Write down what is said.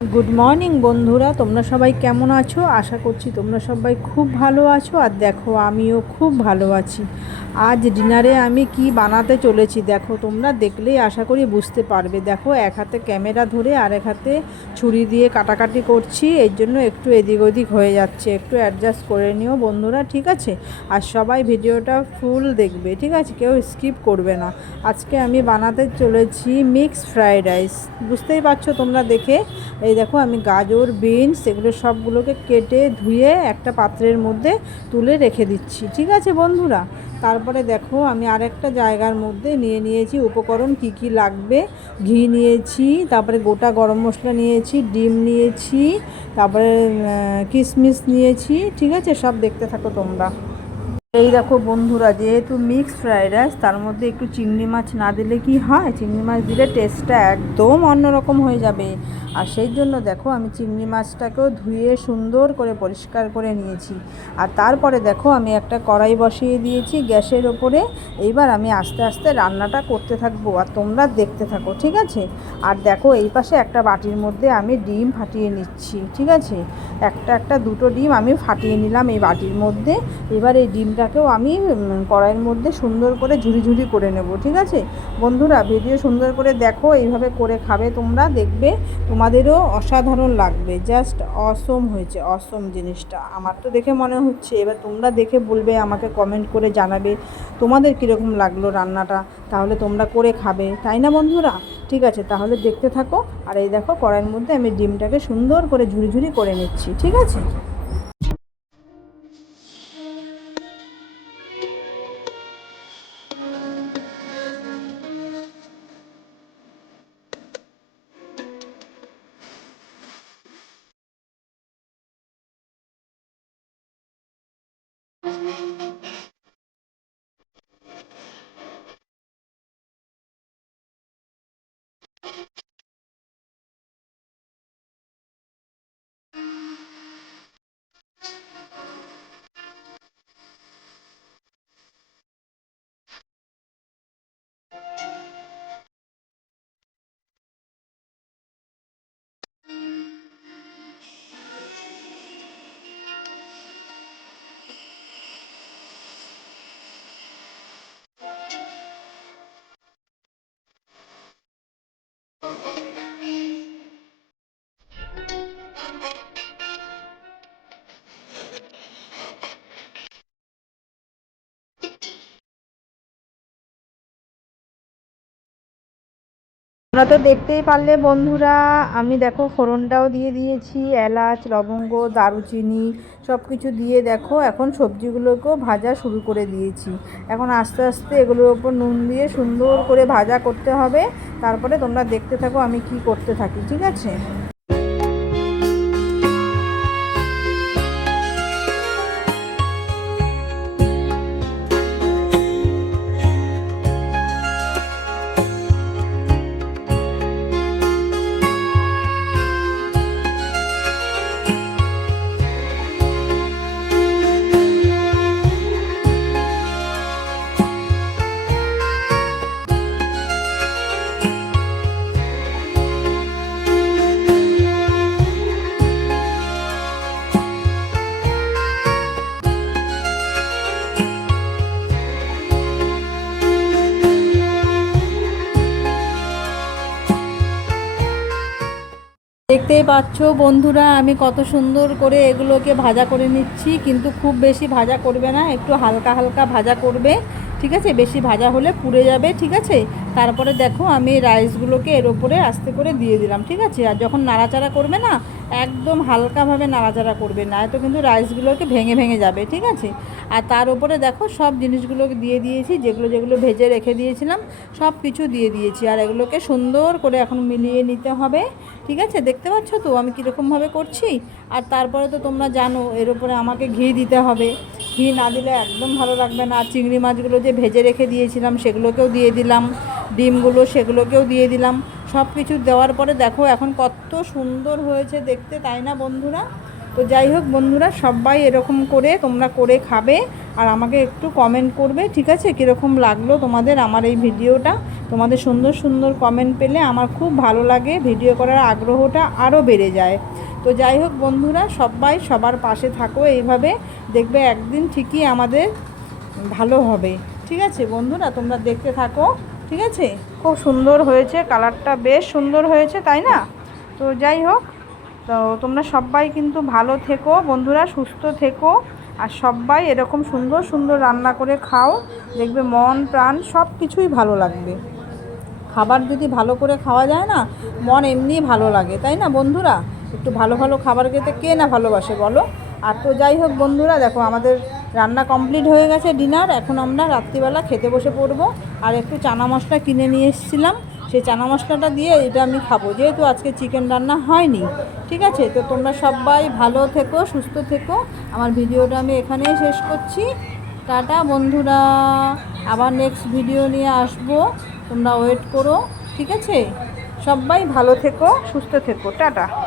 Good morning বন্ধুরা। তোমরা সবাই কেমন আছো? আশা করছি তোমরা সবাই খুব ভালো আছো। আর দেখো, আমিও খুব ভালো আছি। আজ ডিনারে আমি কি বানাতে চলেছি? দেখো, তোমরা দেখলেই আশা করি বুঝতে পারবে। দেখো, এক হাতে ক্যামেরা ধরে আর এক হাতে ছুরি দিয়ে কাটাকাটি করছি। এর জন্য একটু এদিক ওদিক হয়ে যাচ্ছে। একটু অ্যাডজাস্ট করে নিও বন্ধুরা, ঠিক আছে? আর সবাই ভিডিওটা ফুল দেখবে, ঠিক আছে? কেউ স্কিপ করবে না। আজকে আমি বানাতে চলেছি মিক্স ফ্রায়েড রাইস বুঝতেই পারছ তোমরা দেখে? এই দেখো, আমি গাজর বিনস এগুলো সবগুলোকে কেটে ধুয়ে একটা পাত্রের মধ্যে তুলে রেখে দিচ্ছি, ঠিক আছে বন্ধুরা? তারপরে দেখো, আমি আরেকটা জায়গার মধ্যে নিয়ে নিয়েছি উপকরণ, কি কি লাগবে? ঘি নিয়েছি, তারপরে গোটা গরম মশলা নিয়েছি, ডিম নিয়েছি, তারপরে কিশমিশ নিয়েছি, ঠিক আছে? সব দেখতে থাকো তোমরা। এই দেখো বন্ধুরা, যেহেতু মিক্সড ফ্রাইড রাইস তার মধ্যে একটু চিংড়ি মাছ না দিলে কি হয়? চিংড়ি মাছ দিলে টেস্টটা একদম অন্যরকম হয়ে যাবে। আর সেই জন্য দেখো, আমি চিংড়ি মাছটাকেও ধুয়ে সুন্দর করে পরিষ্কার করে নিয়েছি। আর তারপরে দেখো, আমি একটা কড়াই বসিয়ে দিয়েছি গ্যাসের ওপরে। এইবার আমি আস্তে আস্তে রান্নাটা করতে থাকব, আর তোমরা দেখতে থাকো, ঠিক আছে? আর দেখো, এই পাশে একটা বাটির মধ্যে আমি ডিম ফাটিয়ে নিচ্ছি, ঠিক আছে? একটা একটা দুটো ডিম আমি ফাটিয়ে নিলাম এই বাটির মধ্যে। এবার এই ডিমটাকেও আমি কড়াইয়ের মধ্যে সুন্দর করে ঝুরি ঝুরি করে নেব, ঠিক আছে? বন্ধুরা, ভিডিও সুন্দর করে দেখো, এইভাবে করে খাবে তোমরা, দেখবে তোমাদেরও অসাধারণ লাগবে জাস্ট অসম হয়েছে অসম জিনিসটা। আমার তো দেখে মনে হচ্ছে, এবার তোমরা দেখে বলবে, আমাকে কমেন্ট করে জানাবে, তোমাদের কীরকম লাগল রান্নাটা, তাহলে তোমরা করে খাবে, তাই না বন্ধুরা? ঠিক আছে, তাহলে দেখতে থাকো, আর এই দেখো, কড়াইয়ের মধ্যে আমি ডিমটাকে সুন্দর করে ঝুরি ঝুরি করে নিচ্ছি, ঠিক আছে? তোমরা তো দেখতেই পারলে বন্ধুরা, আমি দেখো ফোড়নটাও দিয়ে দিয়েছি, এলাচ, লবঙ্গ, দারুচিনি সব কিছু দিয়ে দেখো, এখন সবজিগুলোকেও ভাজা শুরু করে দিয়েছি। এখন আস্তে আস্তে এগুলোর ওপর নুন দিয়ে সুন্দর করে ভাজা করতে হবে, তারপরে তোমরা দেখতে থাকো আমি কি করতে থাকি, ঠিক আছে? দেখতেই পাচ্ছ বন্ধুরা, আমি কত সুন্দর করে এগুলোকে ভাজা করে নিচ্ছি, কিন্তু খুব বেশি ভাজা করবে না, একটু হালকা হালকা ভাজা করবে, ঠিক আছে? বেশি ভাজা হলে পুড়ে যাবে, ঠিক আছে? তারপরে দেখো আমি রাইসগুলোকে এর ওপরে আস্তে করে দিয়ে দিলাম, ঠিক আছে? আর যখন নাড়াচাড়া করবে না, একদম হালকাভাবে নাড়াচাড়া করবে না তো কিন্তু রাইসগুলোকে ভেঙে ভেঙে যাবে, ঠিক আছে? আর তার উপরে দেখো সব জিনিসগুলোকে দিয়ে দিয়েছি, যেগুলো যেগুলো ভেজে রেখে দিয়েছিলাম, সব কিছু দিয়ে দিয়েছি। আর এগুলোকে সুন্দর করে এখন মিলিয়ে নিতে হবে, ঠিক আছে? দেখতে পাচ্ছ তো আমি কীরকমভাবে করছি? আর তারপরে তো তোমরা জানো, এর উপরে আমাকে ঘি দিতে হবে। ঘি না দিলে একদম ভালো লাগবে না। আর চিংড়ি মাছগুলো যে ভেজে রেখে দিয়েছিলাম, সেগুলোকেও দিয়ে দিলাম। ডিমগুলো সেগুলোকেও দিয়ে দিলাম। সব কিছু দেওয়ার পরে দেখো এখন কত সুন্দর হয়েছে দেখতে, তাই না বন্ধুরা? তো যাই হোক বন্ধুরা, সবাই এরকম করে তোমরা করে খাবে আর আমাকে একটু কমেন্ট করবে, ঠিক আছে? কীরকম লাগল তোমাদের আমার এই ভিডিওটা? তোমাদের সুন্দর সুন্দর কমেন্ট পেলে আমার খুব ভালো লাগে, ভিডিও করার আগ্রহটা আরও বেড়ে যায়। তো যাই হোক বন্ধুরা, সবাই সবার পাশে থাকো এইভাবে, দেখবে একদিন ঠিকই আমাদের ভালো হবে। ঠিক আছে বন্ধুরা, তোমরা দেখতে থাকো। ঠিক আছে? খুব সুন্দর হয়েছে, কালারটা বেশ সুন্দর হয়েছে, তাই না? তো যাই হোক, তো তোমরা সবাই কিন্তু ভালো থেকো, বন্ধুরা সুস্থ থেকো, আর সবাই এরকম সুন্দর সুন্দর রান্না করে খাও, দেখবে মন, প্রাণ সব কিছুই ভালো লাগবে। খাবার যদি ভালো করে খাওয়া যায় না, মন এমনি ভালো লাগে, তাই না বন্ধুরা? একটু ভালো ভালো খাবার খেতে কে না ভালোবাসে বলো? আর তো যাই হোক বন্ধুরা, দেখো আমাদের রান্না কমপ্লিট হয়ে গেছে ডিনার, এখন আমরা রাত্রিবেলা খেতে বসে পড়ব। আর একটু চানা মশলা কিনে নিয়ে এসেছিলাম। সেই চানা মশলাটা দিয়ে এটা আমি খাব। যেহেতু আজকে চিকেন রান্না হয়নি, ঠিক আছে? তো তোমরা সবাই ভালো থেকো, সুস্থ থেকো। আমার ভিডিওটা আমি এখানেই শেষ করছি। টাটা, বন্ধুরা। আবার নেক্সট ভিডিও নিয়ে আসব। তোমরা ওয়েট করো, ঠিক আছে? সবাই ভালো থেকো, সুস্থ থেকো। টাটা।